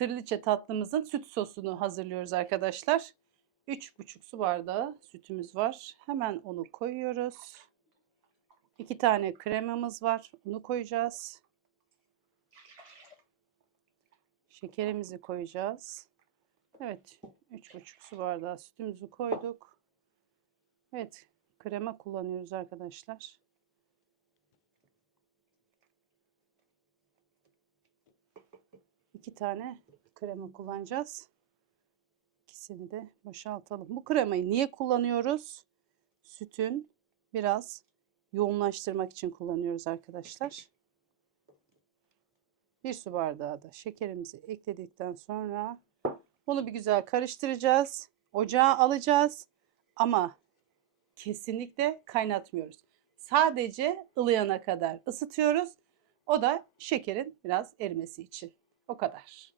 Triliçe tatlımızın süt sosunu hazırlıyoruz arkadaşlar. 3,5 su bardağı sütümüz var. Hemen onu koyuyoruz. 2 tane kremamız var. Onu koyacağız. Şekerimizi koyacağız. Evet, 3,5 su bardağı sütümüzü koyduk. Evet, krema kullanıyoruz arkadaşlar. İki tane krema kullanacağız. İkisini de boşaltalım. Bu kremayı niye kullanıyoruz? Sütün biraz yoğunlaştırmak için kullanıyoruz arkadaşlar. Bir su bardağı da şekerimizi ekledikten sonra bunu bir güzel karıştıracağız. Ocağa alacağız ama kesinlikle kaynatmıyoruz. Sadece ılıyana kadar ısıtıyoruz. O da şekerin biraz erimesi için. O kadar.